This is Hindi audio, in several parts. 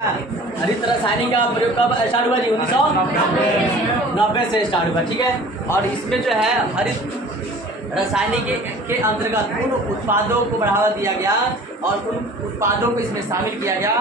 हरित रासायनिक का प्रयोग कब स्टार्ट हुआ जी? 1990 से स्टार्ट हुआ। ठीक है, और इसमें जो है हरित रासायनिक के अंतर्गत उन उत्पादों को बढ़ावा दिया गया और उन उत्पादों को इसमें शामिल किया गया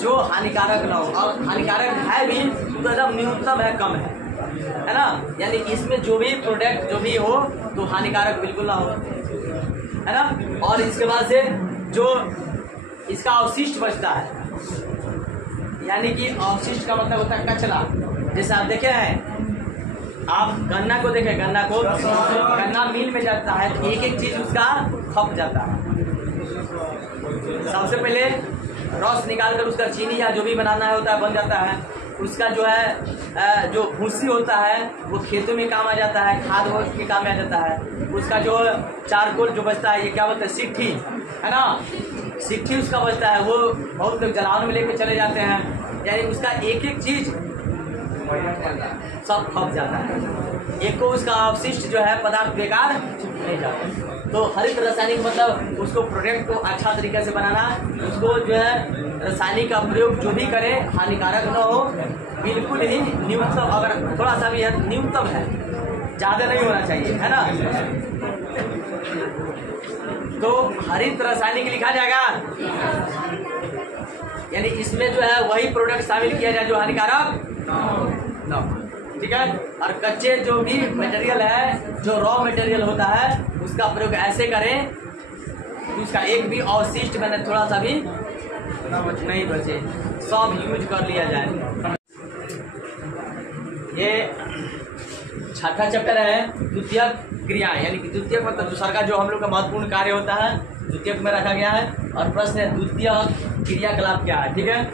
जो हानिकारक न हो, और हानिकारक है भी तो एकदम न्यूनतम है, कम है ना। यानी इसमें जो भी प्रोडक्ट जो भी हो तो हानिकारक बिल्कुल ना हो, है ना। और इसके बाद से जो इसका अवशिष्ट बचता है, यानी कि अवशिष्ट का मतलब होता है कचरा। जैसे आप देखे हैं, आप गन्ना को देखें, गन्ना मिल में जाता है तो एक एक चीज उसका खप जाता है। सबसे पहले रस निकाल कर उसका चीनी या जो भी बनाना होता है बन जाता है। उसका जो है जो भूसी होता है वो खेतों में काम आ जाता है, खाद के काम में आ जाता है। उसका जो चारकोल जो बचता है, ये क्या बोलते हैं, सिट्ठी, है ना। सिट्ठी उसका बचता है, वो बहुत लोग जलावन में लेके चले जाते हैं। यानी उसका एक एक चीज सब खप जाता है, एक को उसका अवशिष्ट जो है पदार्थ बेकार नहीं जाता। तो हरित रासायनिक मतलब उसको प्रोडक्ट को अच्छा तरीके से बनाना, उसको जो है रासायनिक का प्रयोग जो भी करे हानिकारक न हो, बिल्कुल ही न्यूनतम, अगर थोड़ा सा भी है न्यूनतम है, ज्यादा नहीं होना चाहिए, है ना। तो हरित रासायनिक लिखा जाएगा, यानी इसमें जो है वही प्रोडक्ट शामिल किया जाए जो हानिकारक न। ठीक है, और कच्चे जो भी मटेरियल है, जो रॉ मटेरियल होता है, उसका प्रयोग ऐसे करें कि उसका एक भी अवशिष्ट मैंने थोड़ा सा भी नहीं बचे, सब यूज कर लिया जाए। ये छठा चैप्टर है द्वितीयक क्रियाएं, यानी कि द्वितीयक मतलब दूसरा का जो हम लोग का महत्वपूर्ण कार्य होता है द्वितीयक में रखा गया है। और प्रश्न है द्वितीयक क्रियाकलाप क्या है। ठीक है,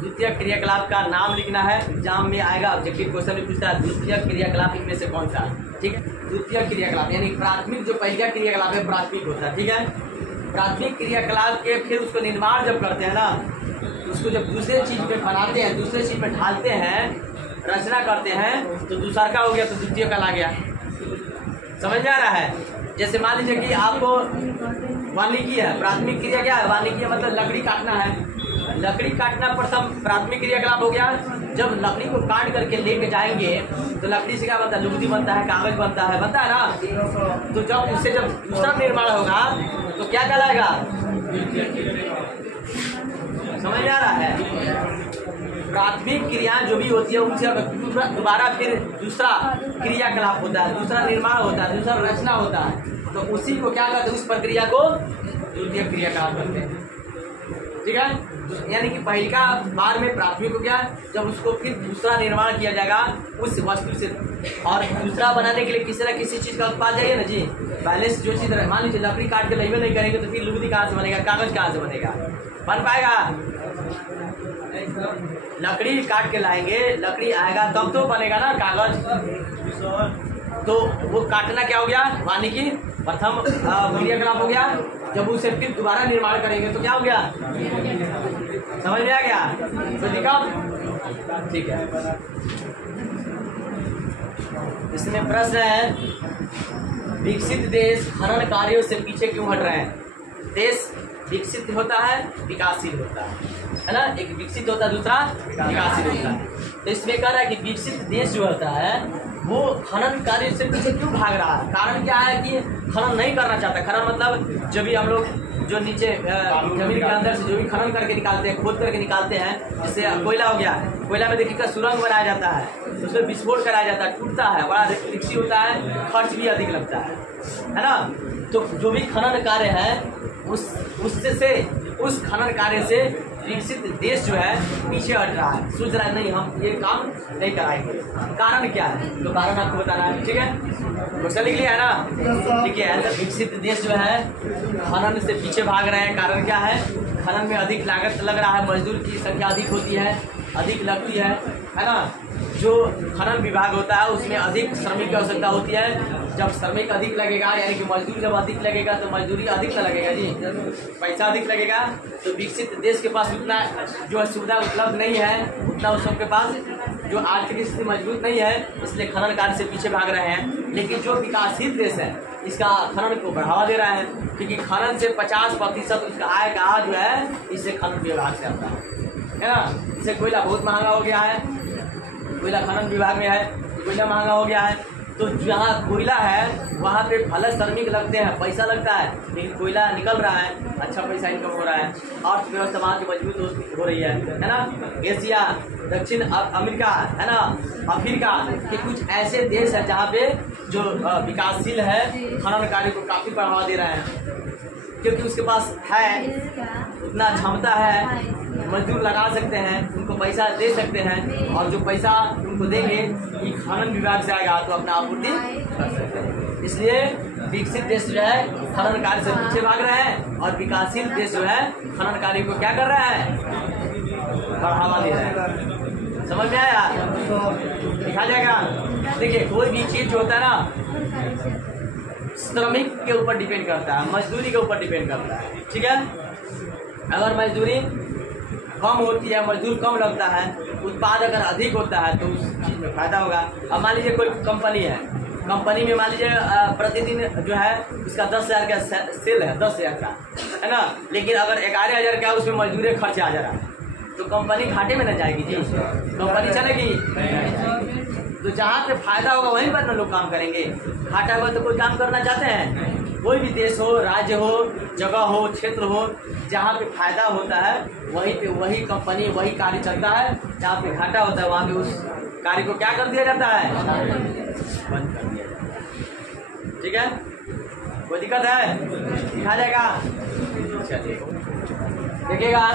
द्वितीय क्रियाकलाप का नाम लिखना है, एग्जाम में आएगा, ऑब्जेक्टिव क्वेश्चन में पूछता है द्वितीय क्रियाकलाप इनमें से कौन सा। ठीक है, द्वितीय क्रियाकलाप यानी प्राथमिक जो पहला क्रियाकलाप है प्राथमिक होता है। ठीक है, प्राथमिक क्रियाकलाप के फिर उसको निर्माण जब करते हैं ना, उसको जब दूसरे चीज में बनाते हैं, दूसरे चीज में ढालते हैं, रचना करते हैं, तो दूसरा का हो गया, तो द्वितीय का ला गया। समझ में आ रहा है। जैसे मान लीजिए कि आपको वानिकी है, प्राथमिक क्रिया क्या है, वानिकी मतलब लकड़ी काटना है, लकड़ी काटना प्रथम प्राथमिक क्रियाकलाप हो गया। जब लकड़ी को काट करके लेके जाएंगे तो लकड़ी से क्या बनता है, लुगदी बनता है, कागज बनता है ना। तो जब उससे जब दूसरा निर्माण होगा तो क्या कहलाएगा, समझ में आ रहा है। प्राथमिक क्रियाएं जो भी होती है उनसे दोबारा फिर दूसरा क्रियाकलाप होता है, दूसरा निर्माण होता है, दूसरा रचना होता है, तो उसी को क्या कहते हैं, उस प्रक्रिया को द्वितीय क्रियाकलाप करते हैं। ठीक है, यानी कि पहला बार में प्राथमिक हो गया, जब उसको फिर दूसरा निर्माण किया जाएगा उस वस्तु से, और दूसरा बनाने के लिए किसी न किसी चीज का उत्पाद चाहिए ना जी। पहले से जो चीज, मान लीजिए लकड़ी काट के लेवे नहीं करेंगे तो फिर लुगदी कहाँ से बनेगा, कागज कहाँ से बनेगा, बन पाएगा। लकड़ी काट के लाएंगे, लकड़ी आएगा तब तो बनेगा ना कागज। तो वो काटना क्या हो गया, वानिकी प्रथम क्रियाकलाप हो गया। जब उसे फिर दोबारा निर्माण करेंगे तो क्या हो गया, समझ में आ गया। तो दिखाओ, ठीक है। इसमें प्रश्न है, विकसित देश खनन कार्यों से पीछे क्यों हट रहे हैं। देश विकसित होता है, विकासशील होता है ना। एक विकसित होता है, दूसरा विकासशील होता है। तो इसमें कह रहा है कि विकसित देश जो होता है वो खनन कार्य से पीछे क्यों भाग रहा है। कारण क्या है कि खनन नहीं करना चाहता। खनन मतलब जब भी हम लोग जो नीचे जमीन के अंदर से जो भी खनन करके निकालते हैं, खोद करके निकालते हैं, जैसे कोयला हो गया, कोयला में देखिए सुरंग बनाया जाता है, उसमें विस्फोट कराया जाता है, टूटता है, बड़ा रिक्सी होता है, खर्च भी अधिक लगता है ना। तो जो भी खनन कार्य है उस खनन कार्य से विकसित देश जो है पीछे हट रहा है, सोच रहा है नहीं हम ये काम नहीं कराएंगे। कारण क्या है, तो कारण आपको बताना है। ठीक है, क्वेश्चन लिख लिया है ना। ठीक है, विकसित देश जो है खनन से पीछे भाग रहे हैं। कारण क्या है, खनन में अधिक लागत लग रहा है, मजदूर की संख्या अधिक होती है, अधिक लगती है ना। जो खनन विभाग होता है उसमें अधिक श्रमिक की आवश्यकता होती है। जब श्रमिक अधिक लगेगा, यानी कि मजदूर जब अधिक लगेगा तो मजदूरी अधिक न लगेगा जी, पैसा अधिक लगेगा। तो विकसित देश के पास उतना जो है सुविधा उपलब्ध नहीं है, उतना उस सबके पास जो आर्थिक स्थिति मजबूत नहीं है, इसलिए खनन कार्य से पीछे भाग रहे हैं। लेकिन जो विकासशील देश है इसका खनन को बढ़ावा दे रहा है, क्योंकि खनन से 50% उसका आय का जो है इससे खनन विभाग से आता है ना। जैसे कोयला बहुत महंगा हो गया है, कोयला खनन विभाग में है, कोयला महंगा हो गया है, तो जहाँ कोयला है वहाँ पे भले श्रमिक लगते हैं, पैसा लगता है, लेकिन कोयला निकल रहा है, अच्छा पैसा इनकम हो रहा है, अर्थव्यवस्था वहाँ की मजबूत हो रही है ना। एशिया, दक्षिण अमेरिका, है ना, अफ्रीका के कुछ ऐसे देश हैं जहाँ पे जो विकासशील है खनन कार्य को काफ़ी बढ़ावा दे रहे हैं, क्योंकि उसके पास है उतना क्षमता है, मजदूर लगा सकते हैं, उनको पैसा दे सकते हैं, और जो पैसा उनको देंगे ये खनन विभाग से आएगा तो अपना आपूर्ति कर सकते हैं। इसलिए विकसित देश जो है खनन कार्य से पीछे भाग रहे हैं, और विकासशील देश जो है खनन कार्य को क्या कर रहा है, बढ़ावा दे रहा है। समझ में आया? दिखा जाएगा। देखिए कोई भी चीज जो होता है ना श्रमिक के ऊपर डिपेंड करता है, मजदूरी के ऊपर डिपेंड करता है, ठीक है। अगर मजदूरी कम होती है, मजदूर कम लगता है, उत्पाद अगर अधिक होता है तो उस चीज़ में फायदा होगा। अब मान लीजिए कोई कंपनी है, कंपनी में मान लीजिए प्रतिदिन जो है उसका 10,000 का सेल है, 10,000 का, है ना, लेकिन अगर 11,000 का उसमें मजदूरी खर्च आ जा रहा है तो कंपनी घाटे में न जाएगी जी, कंपनी चलेगी। तो जहाँ पे फायदा होगा वहीं पर ना लोग काम करेंगे, घाटा होगा तो कोई काम करना चाहते हैं? कोई भी देश हो, राज्य हो, जगह हो, क्षेत्र हो, जहाँ पे फायदा होता है वहीं पे वही कंपनी, वही कार्य चलता है। जहाँ पे घाटा होता है वहाँ पे उस कार्य को क्या कर दिया जाता है, बंद कर दिया जाता है, ठीक है। कोई दिक्कत है? दिखा जाएगा। देखिएगा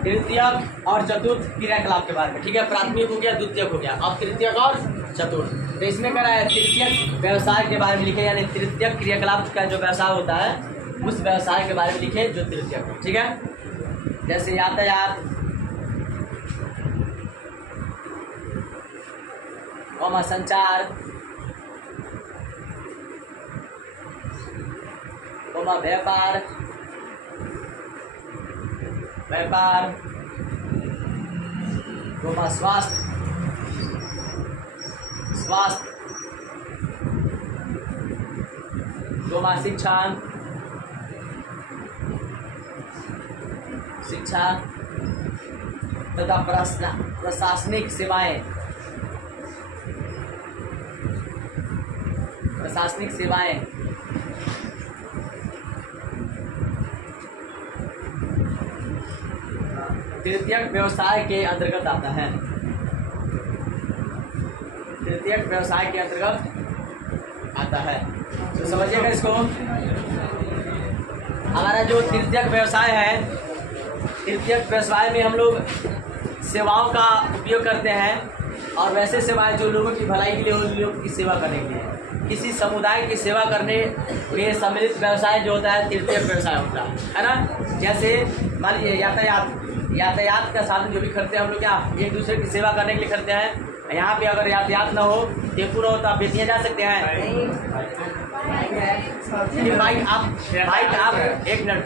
तृतीयक और चतुर्थ क्रियाकलाप के बारे में, ठीक है। प्राथमिक हो गया, द्वितीयक हो गया, अब तृतीयक और चतुर्थ। तो इसमें कह रहा है तृतीयक व्यवसाय के बारे में लिखे, यानी तृतीयक क्रियाकलाप का जो व्यवसाय होता है उस व्यवसाय के बारे में लिखे जो तृतीयक हो, ठीक है। जैसे यातायात, संचार, व्यापार, स्वास्थ्य, शिक्षा तथा प्रशासनिक सेवाएं, तृतीयक व्यवसाय के अंतर्गत आता है। तृतीयक व्यवसाय के अंतर्गत आता है, तो समझिएगा इसको। हमारा जो तृतीयक व्यवसाय है, तृतीयक व्यवसाय में हम लोग सेवाओं का उपयोग करते हैं, और वैसे सेवाएं जो लोगों की भलाई के लिए, उन लोगों की सेवा करने के लिए, किसी समुदाय की सेवा करने में सम्मिलित व्यवसाय जो होता है तृतीयक व्यवसाय होता है ना। जैसे मान लीजिए यातायात का साधन जो भी खरीदते हैं हम लोग, क्या एक दूसरे की सेवा करने के लिए खरीदते हैं। यहाँ पे अगर यातायात ना हो, टेम्पू ना हो, तो आप बेतिया जा सकते हैं।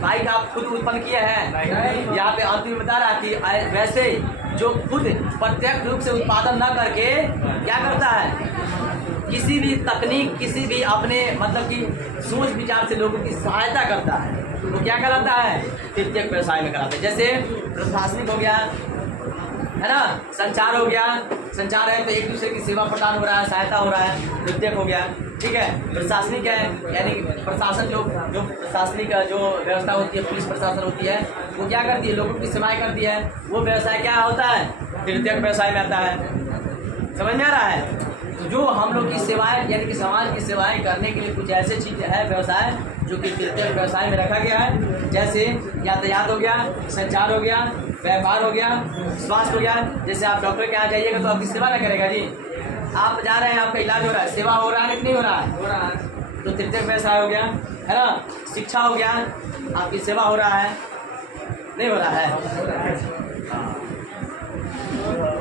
बाइक आप खुद उत्पन्न किए हैं। यहाँ पे अंतिम बता रहा कि वैसे जो खुद प्रत्यक्ष रूप से उत्पादन न करके क्या करता है, किसी भी तकनीक, किसी भी अपने मतलब की सोच विचार से लोगों की सहायता करता है, वो क्या कहलाता है, तृतीयक व्यवसाय में कहलाता है। जैसे प्रशासनिक हो गया, है ना, संचार हो गया, संचार है तो एक दूसरे की सेवा प्रदान हो रहा है, सहायता हो रहा है, तृतीयक हो गया, ठीक है। प्रशासनिक है, यानी प्रशासन जो प्रशासनिक जो व्यवस्था होती है, पुलिस प्रशासन होती है, वो क्या करती है, लोगों की सेवाएं करती है, वो व्यवसाय क्या होता है, तृतीयक व्यवसाय में आता है। समझ में आ रहा है? तो जो हम लोग की सेवाएं, यानी कि समाज की सेवाएं करने के लिए कुछ ऐसे चीज़ है व्यवसाय जो कि तृतीयक व्यवसाय में रखा गया है। जैसे यातायात हो गया, संचार हो गया, व्यापार हो गया, स्वास्थ्य हो गया। जैसे आप डॉक्टर के यहाँ जाइएगा तो आपकी सेवा ना करेगा जी, आप जा रहे हैं, आपका इलाज हो रहा है, सेवा हो रहा है कि नहीं हो रहा है, हो रहा है, तो तृतीयक व्यवसाय हो गया, है ना। शिक्षा हो गया, आपकी सेवा हो रहा है, नहीं हो रहा है,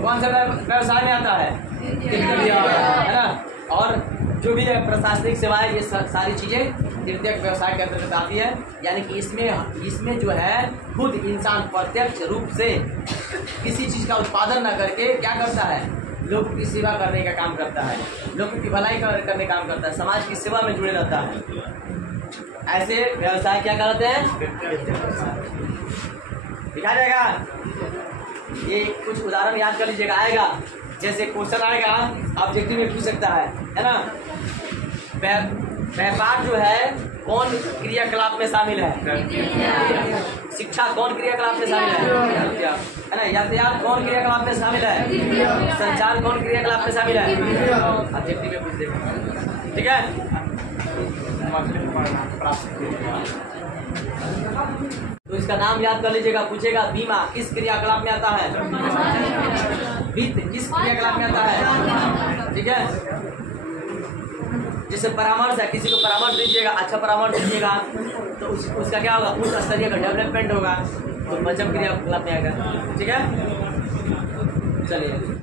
कौन सा व्यवसाय में आता है, है ना। और जो भी है प्रशासनिक सेवाएं, ये सारी चीजें तृतीयक व्यवसाय के अंतर्गत आती है। यानी कि इसमें जो है खुद इंसान प्रत्यक्ष रूप से किसी चीज का उत्पादन न करके क्या करता है, लोगों की सेवा करने का काम करता है, लोगों की भलाई करने का काम करता है, समाज की सेवा में जुड़े रहता है। ऐसे व्यवसाय क्या कहते हैं, दिखा जाएगा। ये कुछ उदाहरण याद कर लीजिएगा, आएगा जैसे क्वेश्चन आएगा ऑब्जेक्टिव में पूछ सकता है ना। व्यापार जो है कौन क्रियाकलाप में शामिल है? शिक्षा कौन क्रियाकलाप में शामिल है ना? यातायात कौन क्रियाकलाप में शामिल है? संचार कौन क्रियाकलाप में शामिल है? ऑब्जेक्टिव में पूछ देगा, ठीक है। तो इसका नाम याद कर लीजिएगा, पूछेगा बीमा किस क्रियाकलाप में आता है? वित्त किस क्रियाकलाप में आता है? ठीक है। जैसे परामर्श है, किसी को परामर्श दीजिएगा, अच्छा परामर्श दीजिएगा तो उसका क्या होगा? उच्च स्तरीय का डेवलपमेंट होगा, तो पंचम क्रियाकलाप में आएगा, ठीक है। चलिए।